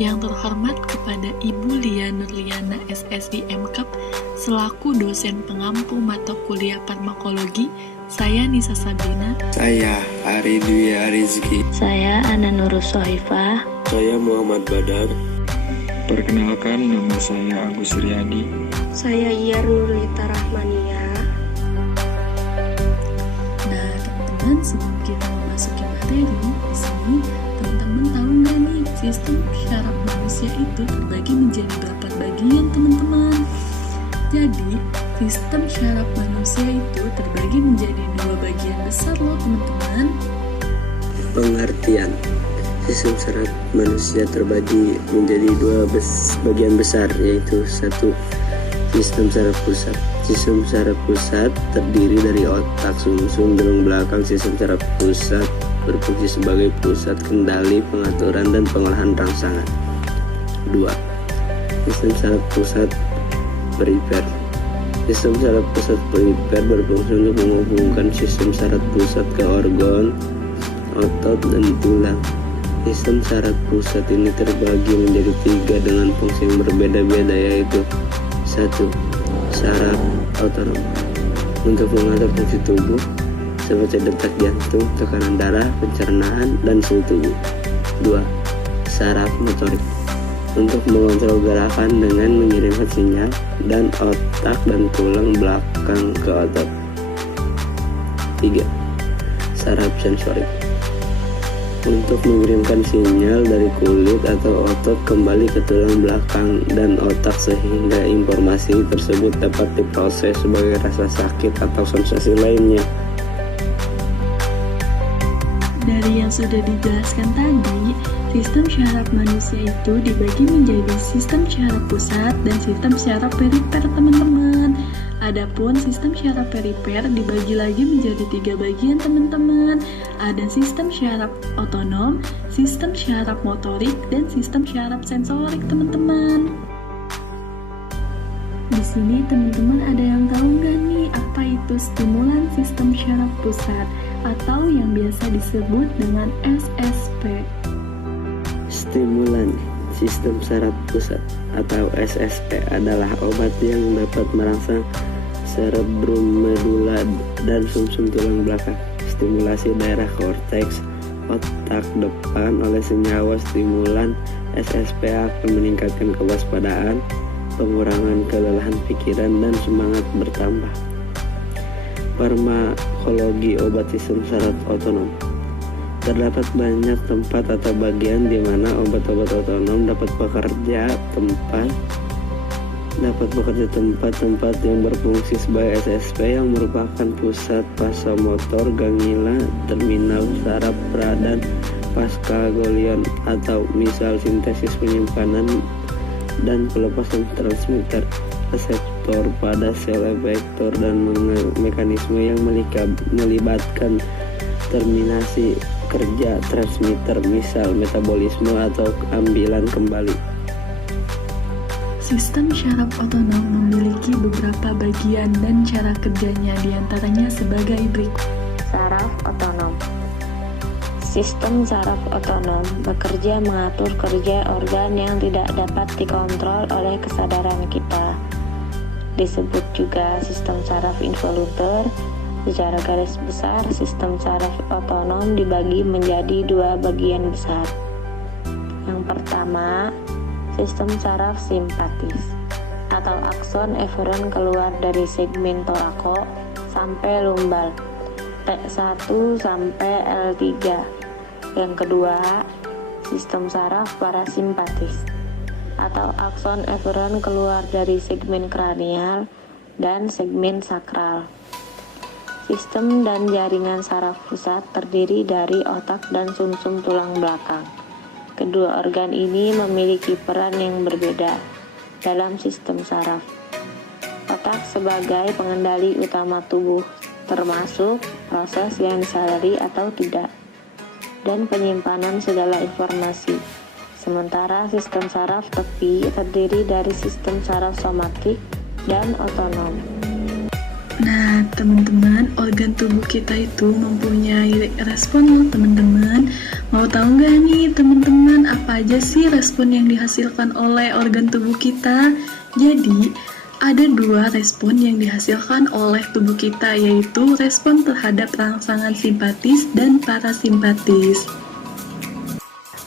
Yang terhormat kepada Ibu Lia Nurliana SSI MKep selaku dosen pengampu mata kuliah farmakologi, saya Nisa Sabrina. Saya Ari Dwi Rizky. Saya Ana Nurus Sohifah. Saya Muhammad Badar. Perkenalkan, nama saya Agus Riyadi. Saya Iyar Nurlita Rahmania. Nah, teman-teman, sebelum kita memasuki materi di sini, teman-teman tahu nggak nih, sistem syaraf manusia itu terbagi menjadi berapa bagian, teman-teman? Jadi, sistem syaraf manusia itu terbagi menjadi 2 bagian besar loh, teman-teman. Pengertian: sistem saraf manusia terbagi menjadi 2 bagian besar, yaitu 1. Sistem saraf pusat. Sistem saraf pusat terdiri dari otak, sumsum, tulang belakang. Sistem saraf pusat berfungsi sebagai pusat kendali, pengaturan, dan pengolahan rangsangan. 2. Sistem saraf pusat perifer. Sistem saraf pusat perifer berfungsi untuk menghubungkan sistem saraf pusat ke organ, otot, dan tulang. Sistem saraf pusat ini terbagi menjadi 3 dengan fungsi yang berbeda-beda, yaitu 1. Saraf otonom untuk mengatur fungsi tubuh seperti detak jantung, tekanan darah, pencernaan, dan suhu tubuh. 2. Saraf motorik untuk mengontrol gerakan dengan mengirimkan sinyal dan otak dan tulang belakang ke otot. 3. Saraf sensorik untuk mengirimkan sinyal dari kulit atau otot kembali ke tulang belakang dan otak sehingga informasi tersebut dapat diproses sebagai rasa sakit atau sensasi lainnya. Dari yang sudah dijelaskan tadi, sistem syaraf manusia itu dibagi menjadi sistem syaraf pusat dan sistem syaraf perifer, teman-teman. Adapun sistem syaraf perifer dibagi lagi menjadi 3 bagian, teman-teman. Ada sistem syaraf otonom, sistem syaraf motorik, dan sistem syaraf sensorik, teman-teman. Di sini teman-teman ada yang tahu nggak nih apa itu stimulan sistem syaraf pusat atau yang biasa disebut dengan SSP? Stimulan sistem saraf pusat atau SSP adalah obat yang dapat merangsang cerebrum medula dan sumsum tulang belakang. Stimulasi daerah korteks otak depan oleh senyawa stimulan SSP akan meningkatkan kewaspadaan, pengurangan kelelahan pikiran, dan semangat bertambah. Farmakologi obat sistem saraf otonom. Terdapat banyak tempat atau bagian di mana obat-obat otonom dapat bekerja tempat yang berfungsi sebagai SSP yang merupakan pusat vasomotor, ganglia, terminal saraf dan pascagoglion, atau misal sintesis, penyimpanan, dan pelepasan transmitter, reseptor pada sel efektor, dan mekanisme yang melibatkan terminasi kerja transmitter, misal metabolisme atau ambilan kembali. Sistem syaraf otonom memiliki beberapa bagian dan cara kerjanya, diantaranya sebagai berikut. Saraf otonom. Sistem saraf otonom bekerja mengatur kerja organ yang tidak dapat dikontrol oleh kesadaran kita. Disebut juga sistem saraf involunter. Secara garis besar, sistem saraf otonom dibagi menjadi 2 bagian besar. Yang pertama, sistem saraf simpatis atau akson eferen keluar dari segmen torako sampai lumbal T1 sampai L3. Yang kedua, sistem saraf parasimpatis atau akson eferen keluar dari segmen kranial dan segmen sakral. Sistem dan jaringan saraf pusat terdiri dari otak dan sumsum tulang belakang. Kedua organ ini memiliki peran yang berbeda dalam sistem saraf. Otak sebagai pengendali utama tubuh, termasuk proses yang disadari atau tidak, dan penyimpanan segala informasi. Sementara sistem saraf tepi terdiri dari sistem saraf somatik dan otonom. Nah, teman-teman, organ tubuh kita itu mempunyai respon loh, teman-teman. Mau tahu nggak nih, teman-teman, apa aja sih respon yang dihasilkan oleh organ tubuh kita? Jadi, ada 2 respon yang dihasilkan oleh tubuh kita, yaitu respon terhadap rangsangan simpatis dan parasimpatis.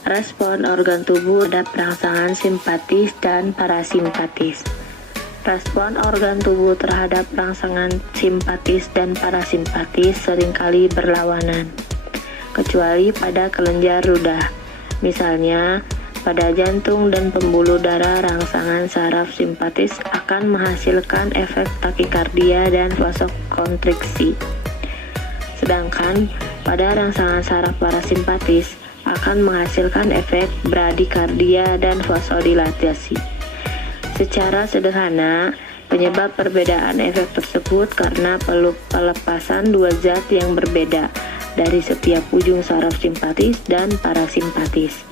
Respon organ tubuh terhadap rangsangan simpatis dan parasimpatis. Respon organ tubuh terhadap rangsangan simpatis dan parasimpatis seringkali berlawanan, kecuali pada kelenjar ludah. Misalnya, pada jantung dan pembuluh darah, rangsangan saraf simpatis akan menghasilkan efek takikardia dan vasokonstriksi. Sedangkan pada rangsangan saraf parasimpatis akan menghasilkan efek bradikardia dan vasodilatasi. Secara sederhana, penyebab perbedaan efek tersebut karena pelepasan 2 zat yang berbeda dari setiap ujung saraf simpatis dan parasimpatis.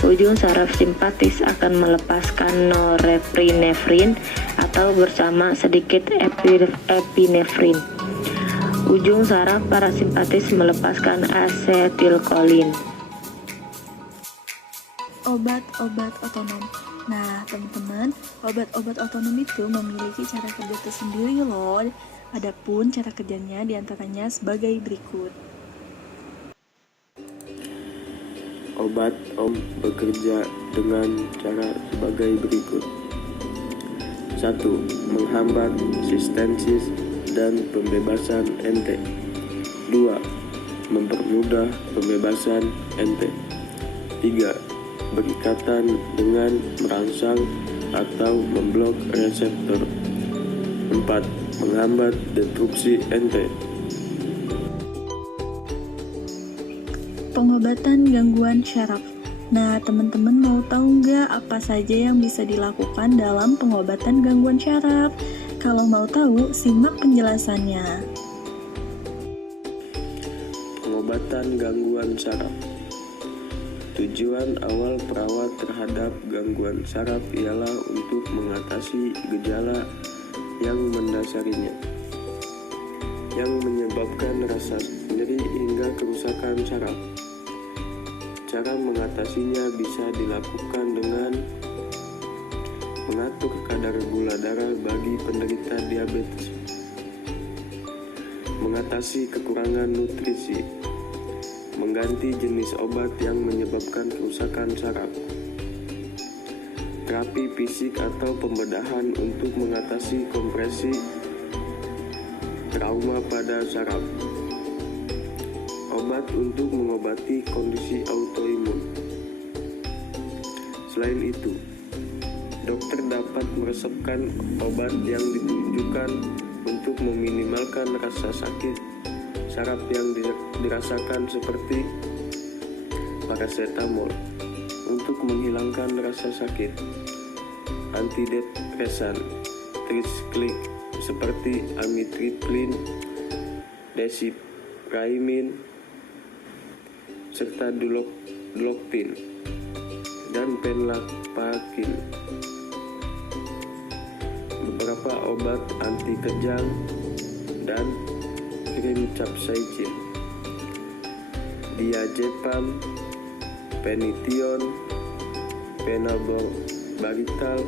Ujung saraf simpatis akan melepaskan norepinefrin atau bersama sedikit epinefrin. Ujung saraf parasimpatis melepaskan asetilkolin. Obat-obat otonom. Nah, teman-teman, obat-obat otonom itu memiliki cara kerja tersendiri loh. Adapun cara kerjanya diantaranya sebagai berikut. Obat bekerja dengan cara sebagai berikut. 1. Menghambat sistensis dan pembebasan ente. 2. Mempermudah pembebasan ente. 3. Berikatan dengan merangsang atau memblok reseptor. 4. Menghambat destruksi ente. Pengobatan gangguan syaraf. Nah, teman-teman mau tahu nggak apa saja yang bisa dilakukan dalam pengobatan gangguan syaraf? Kalau mau tahu, simak penjelasannya. Pengobatan gangguan syaraf. Tujuan awal perawat terhadap gangguan saraf ialah untuk mengatasi gejala yang mendasarinya, yang menyebabkan rasa nyeri hingga kerusakan saraf. Cara mengatasinya bisa dilakukan dengan mengatur kadar gula darah bagi penderita diabetes, mengatasi kekurangan nutrisi, mengganti jenis obat yang menyebabkan kerusakan saraf, terapi fisik atau pembedahan untuk mengatasi kompresi trauma pada saraf, obat untuk mengobati kondisi autoimun. Selain itu, dokter dapat meresepkan obat yang ditunjukkan untuk meminimalkan rasa sakit saraf yang dirasakan seperti paracetamol untuk menghilangkan rasa sakit, antidepresan trisiklik seperti amitriptyline, desipramine, serta duloxetine dan penlapakin. Beberapa obat anti kejang dan krim capsaicin, diazepam, penition, pentobarbital,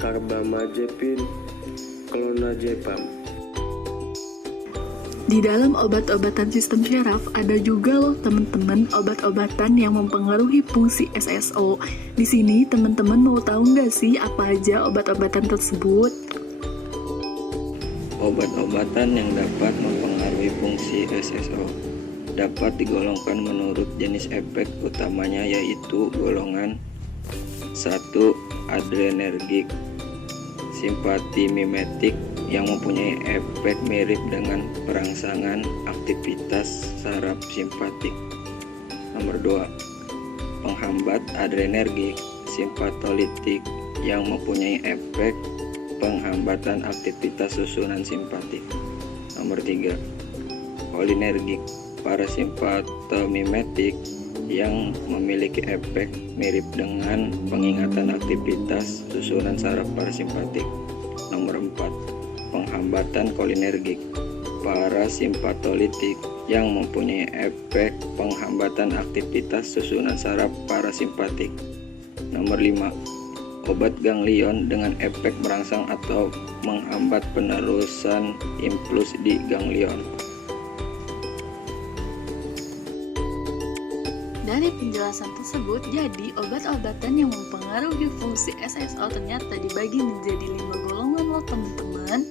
carbamazepine, clonazepam. Di dalam obat-obatan sistem syaraf ada juga loh teman-teman obat-obatan yang mempengaruhi fungsi SSO. Di sini teman-teman mau tahu nggak sih apa aja obat-obatan tersebut? Obat-obatan yang dapat mempengaruhi fungsi SSO dapat digolongkan menurut jenis efek utamanya, yaitu golongan 1. Adrenergik, simpatimimetik yang mempunyai efek mirip dengan perangsangan aktivitas saraf simpatik. Nomor 2. Penghambat adrenergik, simpatolitik yang mempunyai efek penghambatan aktivitas susunan simpatik. Nomor 3. Cholinergik, parasimpatomimetik yang memiliki efek mirip dengan pengingatan aktivitas susunan saraf parasimpatik. Nomor 4. penghambatan kolinergik, parasimpatolitik yang mempunyai efek penghambatan aktivitas susunan saraf parasimpatik. Nomor 5. Obat ganglion dengan efek merangsang atau menghambat penerusan impuls di ganglion. Dari penjelasan tersebut, jadi obat-obatan yang mempengaruhi fungsi SSO ternyata dibagi menjadi 5 golongan loh teman-teman.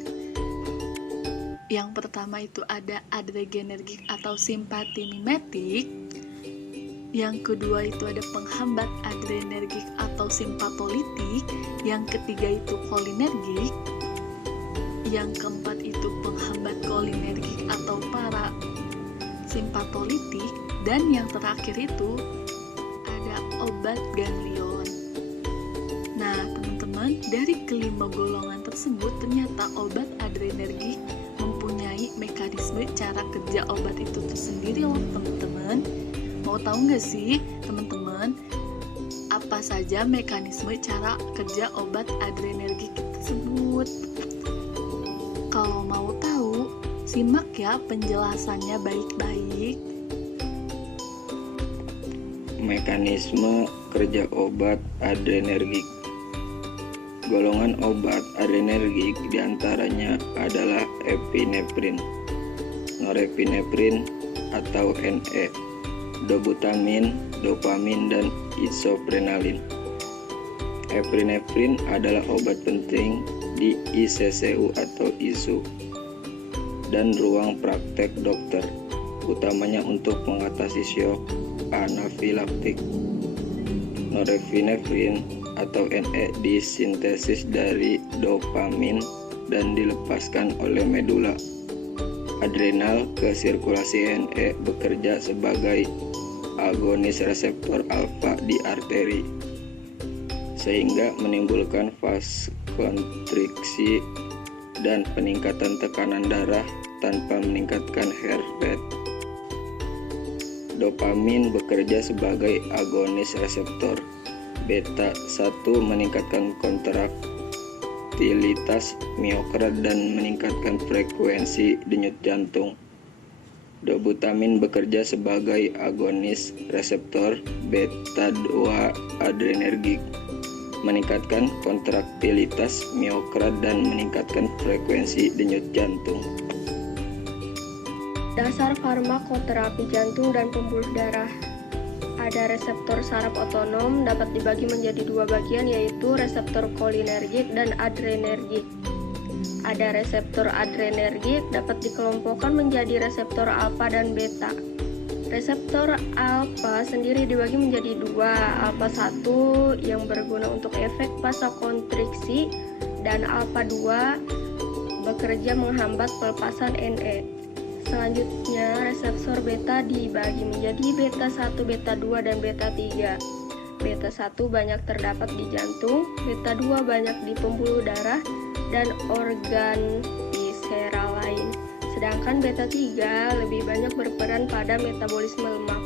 Yang pertama itu ada adrenergik atau simpatimimetik. Yang kedua itu ada penghambat adrenergik atau simpatolitik. Yang ketiga itu kolinergik. Yang keempat itu penghambat kolinergik atau parasimpatolitik. Dan yang terakhir itu ada obat ganglion. Nah teman-teman, dari kelima golongan tersebut ternyata obat adrenergik mempunyai mekanisme cara kerja obat itu tersendiri loh teman-teman. Mau tahu nggak sih teman-teman apa saja mekanisme cara kerja obat adrenergik tersebut? Kalau mau tahu, simak ya penjelasannya baik-baik. Mekanisme kerja obat adrenergik. Golongan obat adrenergik diantaranya adalah epinefrin, norepinefrin atau NE, dobutamin, dopamin, dan isoprenalin. Epinefrin adalah obat penting di ICCU atau ISU dan ruang praktek dokter, utamanya untuk mengatasi syok anafilaktik. Norepinefrin atau NE disintesis dari dopamin dan dilepaskan oleh medula adrenal ke sirkulasi. NE bekerja sebagai agonis reseptor alfa di arteri sehingga menimbulkan vasokonstriksi dan peningkatan tekanan darah tanpa meningkatkan heart rate. Dopamin bekerja sebagai agonis reseptor beta 1 meningkatkan kontraktilitas miokard dan meningkatkan frekuensi denyut jantung. Dobutamin bekerja sebagai agonis reseptor beta 2 adrenergik, meningkatkan kontraktilitas miokard dan meningkatkan frekuensi denyut jantung. Dasar farmakoterapi jantung dan pembuluh darah. Ada reseptor saraf otonom dapat dibagi menjadi 2 bagian, yaitu reseptor kolinergik dan adrenergik. Ada reseptor adrenergik dapat dikelompokkan menjadi reseptor alfa dan beta. Reseptor alfa sendiri dibagi menjadi 2, alfa 1 yang berguna untuk efek vasokonstriksi dan alfa 2 bekerja menghambat pelepasan NE. Selanjutnya, reseptor beta dibagi menjadi beta 1, beta 2, dan beta 3. Beta 1 banyak terdapat di jantung, beta 2 banyak di pembuluh darah dan organ visceral lain. Sedangkan beta 3 lebih banyak berperan pada metabolisme lemak.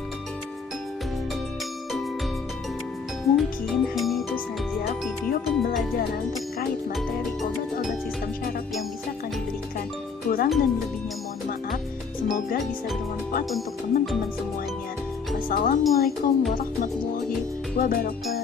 Mungkin hanya itu saja video pembelajaran terkait materi obat-obat sistem syaraf yang bisa kami berikan. Kurang dan lebihnya mohon maaf. Semoga bisa bermanfaat untuk teman-teman semuanya. Wassalamualaikum warahmatullahi wabarakatuh.